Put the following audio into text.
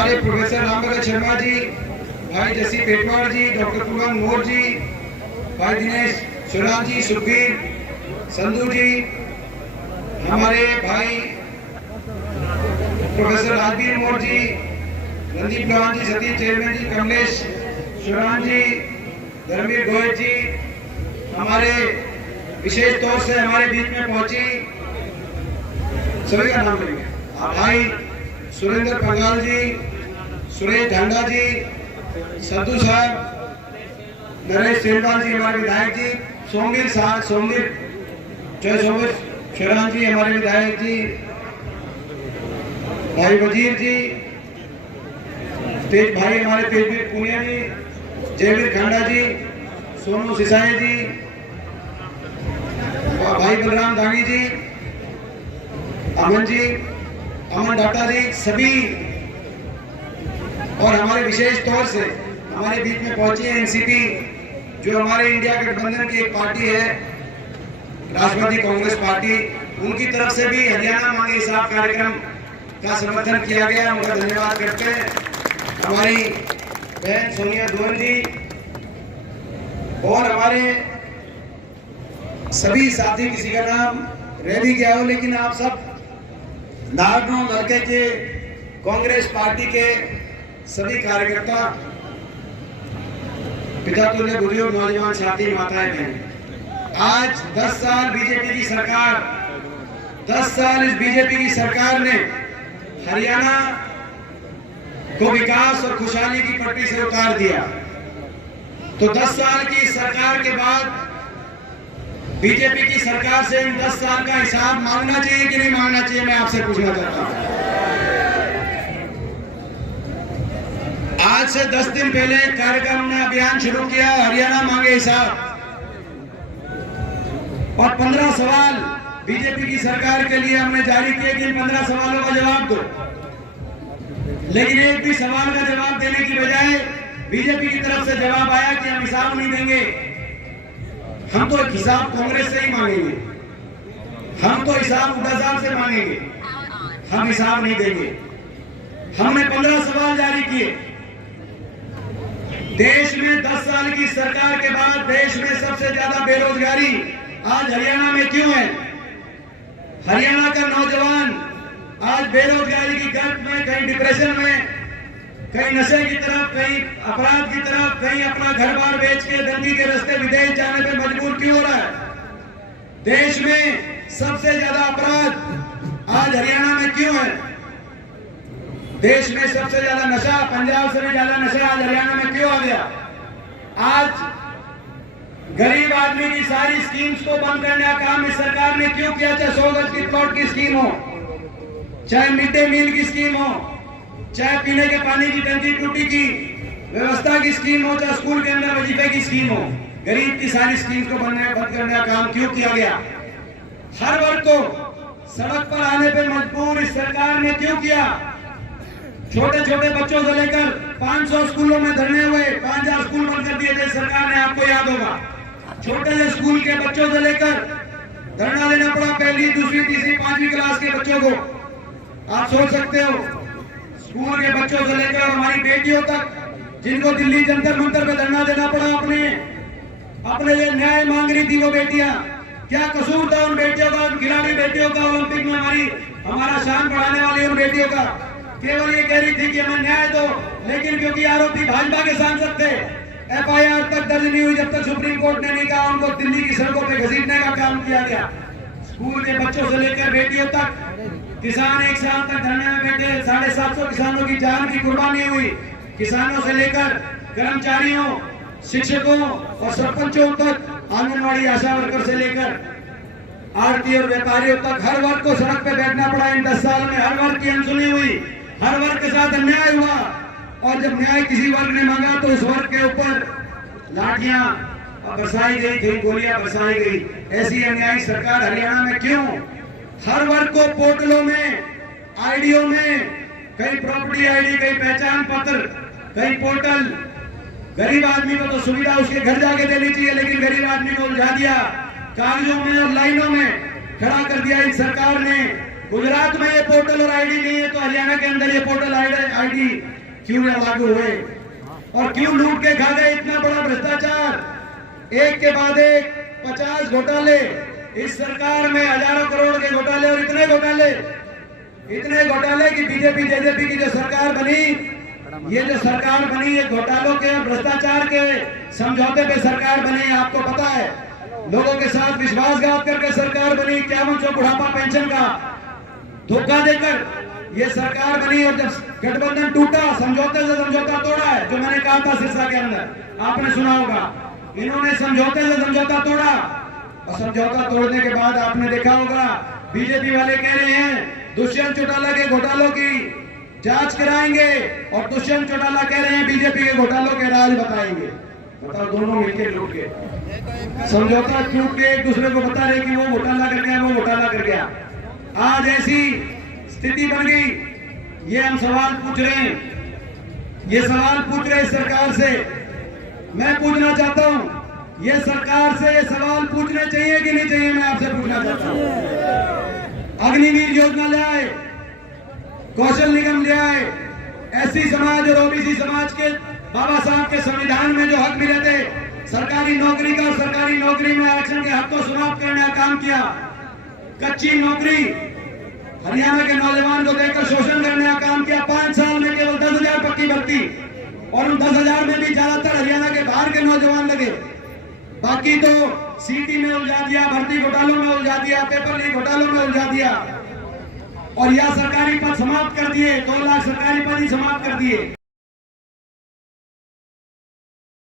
हमारे प्रोफेसर रामभगत शर्मा जी, भाई जसी पेटवार जी, डॉक्टर कुलवंत मोर जी, भाई दिनेश सुराम जी, सुखबीर संधू जी, हमारे भाई प्रोफेसर राजवीर मोर जी, रणदीप लोहान जी, सतीश चेयरमैन जी, कमलेश सुराम जी, धर्मवीर गोयल जी, हमारे विशेष तौर से हमारे बीच में पहुंची, सभी का नाम लेंगे, भाई सुरेंद्र पंगाल जी, सुरेश ढांडा जी, सद्दू साहब, नरेश सेनवाल जी हमारे विधायक जी, सोमवीर साहब, सोमवीर शेरान जी हमारे विधायक जी, भाई वजीर जी, भाई हमारे तेजवीर पुनिया जी, जयवीर खांडा जी, सोनू सिसाई जी, भाई बलराम दानी जी, अमन जी, अमन डाटा जी, सभी और हमारे विशेष तौर से हमारे बीच में पहुंची है एनसीपी, जो हमारे इंडिया गठबंधन की एक पार्टी है, राष्ट्रवादी कांग्रेस पार्टी, उनकी तरफ से भी हरियाणा मांगे हिसाब कार्यक्रम का समर्थन किया गया। उनका धन्यवाद करते हैं। हमारी बहन सोनिया दुहन जी और हमारे सभी साथी, किसी का नाम रह भी गया हो, लेकिन आप सब नागनौ लड़के के कांग्रेस पार्टी के सभी कार्यकर्ता, पिता तुल्य बुजुर्ग, नौजवान साथी, माताएं बहन, आज 10 साल बीजेपी की सरकार, 10 साल इस बीजेपी की सरकार ने हरियाणा को विकास और खुशहाली की पटरी से उतार दिया। तो 10 साल की सरकार के बाद बीजेपी की सरकार से इन 10 साल का हिसाब मांगना चाहिए कि नहीं मांगना चाहिए, मैं आपसे पूछना चाहता हूं। आज से 10 दिन पहले कार्यक्रम ने अभियान शुरू किया, हरियाणा मांगे हिसाब, और 15 सवाल बीजेपी की सरकार के लिए हमने जारी किए कि इन 15 सवालों का जवाब दो। लेकिन एक भी सवाल का जवाब देने की बजाय बीजेपी की तरफ से जवाब आया कि हम हिसाब नहीं देंगे, हम तो हिसाब कांग्रेस से ही मांगेंगे, हम तो हिसाब हुड्डा साहब से मांगेंगे, हम हिसाब नहीं देंगे। हमने 15 सवाल जारी किए। देश में 10 साल की सरकार के बाद देश में सबसे ज्यादा बेरोजगारी आज हरियाणा में क्यों है? हरियाणा का नौजवान आज बेरोजगारी की गर्त में, कहीं डिप्रेशन में, कहीं नशे की तरफ, कहीं अपराध की तरफ, कहीं अपना घर बार बेच के दंगी के रास्ते विदेश जाने पे मजबूर क्यों हो रहा है? देश में सबसे ज्यादा अपराध आज हरियाणा में क्यों है? देश में सबसे ज्यादा नशा, पंजाब से भी ज्यादा नशा आज हरियाणा में क्यों आ गया? आज गरीब आदमी की सारी स्कीम्स को बंद करने का काम इस सरकार ने क्यों किया? चाहे 100 गज की प्लॉट की स्कीम हो, चाहे मिड डे मील की स्कीम हो, चाहे पीने के पानी की टंकी टूटी की व्यवस्था की स्कीम हो, चाहे स्कूल के अंदर वजीफे की स्कीम हो, गरीब की सारी स्कीम्स को बंद करने का काम क्यों किया गया? हर वर्ग को सड़क पर आने पर मजबूर इस सरकार ने क्यों किया? छोटे छोटे बच्चों से लेकर 500 स्कूलों में धरने हुए, 5000 स्कूल बंद कर दिए थे सरकार ने, आपको याद होगा। छोटे से स्कूल के बच्चों से लेकर धरना देना पड़ा, पहली, दूसरी, तीसरी, 5वीं क्लास के बच्चों को। आप सोच सकते हो, स्कूल के बच्चों से लेकर हमारी बेटियों तक, जिनको दिल्ली जंतर मंतर पे धरना देना पड़ा, अपने लिए न्याय मांग रही थी वो बेटियां। क्या कसूर था उन बेटियों का, उन खिलाड़ी बेटियों का, ओलंपिक में हमारा शान बढ़ाने वाली उन बेटियों का? केवल ये कह रही थी कि हमें न्याय दो, लेकिन क्योंकि आरोपी भाजपा के सांसद थे, FIR तक दर्ज नहीं हुई जब तक सुप्रीम कोर्ट ने नहीं कहा, उनको दिल्ली की सड़कों पे घसीटने का काम किया गया। स्कूल के बच्चों से लेकर बेटियों तक, किसान 1 साल तक धरने में बैठे, 750 किसानों की जान की कुर्बानी हुई। किसानों से लेकर कर्मचारियों, शिक्षकों और सरपंचों तक, आंगनबाड़ी आशा वर्कर से लेकर आरती और व्यापारियों तक, हर वर्ग को सड़क पे बैठना पड़ा इन 10 साल में। हर वर्ग की अनसुनी हुई, हर वर्ग के साथ अन्याय हुआ, और जब न्याय किसी वर्ग ने मांगा तो उस वर्ग के ऊपर लाठियां बरसाई गई थी, गोलियां बरसाई गई। ऐसी अन्यायी सरकार हरियाणा में क्यों? हर वर्ग को पोर्टलों में, आईडीओ में, कहीं प्रॉपर्टी आईडी, कहीं पहचान पत्र, कहीं पोर्टल। गरीब आदमी को तो सुविधा उसके घर जाके देनी चाहिए, लेकिन गरीब आदमी को उलझा दिया, कागजों में और लाइनों में खड़ा कर दिया इस सरकार ने। गुजरात में ये पोर्टल और आईडी नहीं है तो हरियाणा के अंदर ये पोर्टल आईडी क्यों न लागू हुए? और क्यों लूट के खा गए? इतना बड़ा भ्रष्टाचार, एक के बाद एक 50 घोटाले, इस सरकार में हजारों करोड़ के घोटाले, और इतने घोटाले कि बीजेपी जेजेपी की जो सरकार बनी, ये जो सरकार बनी ये घोटालों के और भ्रष्टाचार के समझौते पे सरकार बनी। आपको पता है, लोगों के साथ विश्वासघात करके सरकार बनी, 51 बुढ़ापा पेंशन का धोखा देकर ये सरकार बनी। और जब गठबंधन टूटा, समझौते से समझौता तोड़ा है, जो मैंने कहा था सिरसा के अंदर, आपने सुना होगा, इन्होंने समझौते से समझौता तोड़ा। और समझौता तोड़ने के बाद आपने देखा होगा, बीजेपी वाले कह रहे हैं दुष्यंत चौटाला के घोटालों की जांच कराएंगे, और दुष्यंत चौटाला कह रहे हैं बीजेपी के घोटालों के राज बताएंगे। बताओ, दोनों मिलकर लूट के समझौता टूट के एक दूसरे को बता रहे कि वो घोटाला कर गया, वो घोटाला कर गया। आज ऐसी स्थिति बन गई। ये हम सवाल पूछ रहे हैं, ये सवाल पूछ रहे सरकार से। मैं पूछना चाहता हूं, ये सरकार से ये सवाल पूछने चाहिए कि नहीं चाहिए? मैं आपसे पूछना चाहता हूं। अग्निवीर योजना ले आए, कौशल निगम ले आए, एससी समाज और ओबीसी समाज के बाबा साहब के संविधान में जो हक मिले थे, सरकारी नौकरी का, सरकारी नौकरी में आरक्षण के हक को समाप्त करने का काम किया। कच्ची नौकरी हरियाणा के नौजवान को देकर शोषण करने का काम किया। 5 साल में केवल 10,000 पक्की भर्ती, और उन 10,000 में भी ज्यादातर हरियाणा के बाहर के नौजवान लगे। बाकी तो सीटी में उलझा दिया, भर्ती घोटालों में उलझा दिया, पेपर लीक घोटालों में उलझा दिया, और यह सरकारी पद समाप्त कर दिए। 2 लाख सरकारी पद ही समाप्त कर दिए।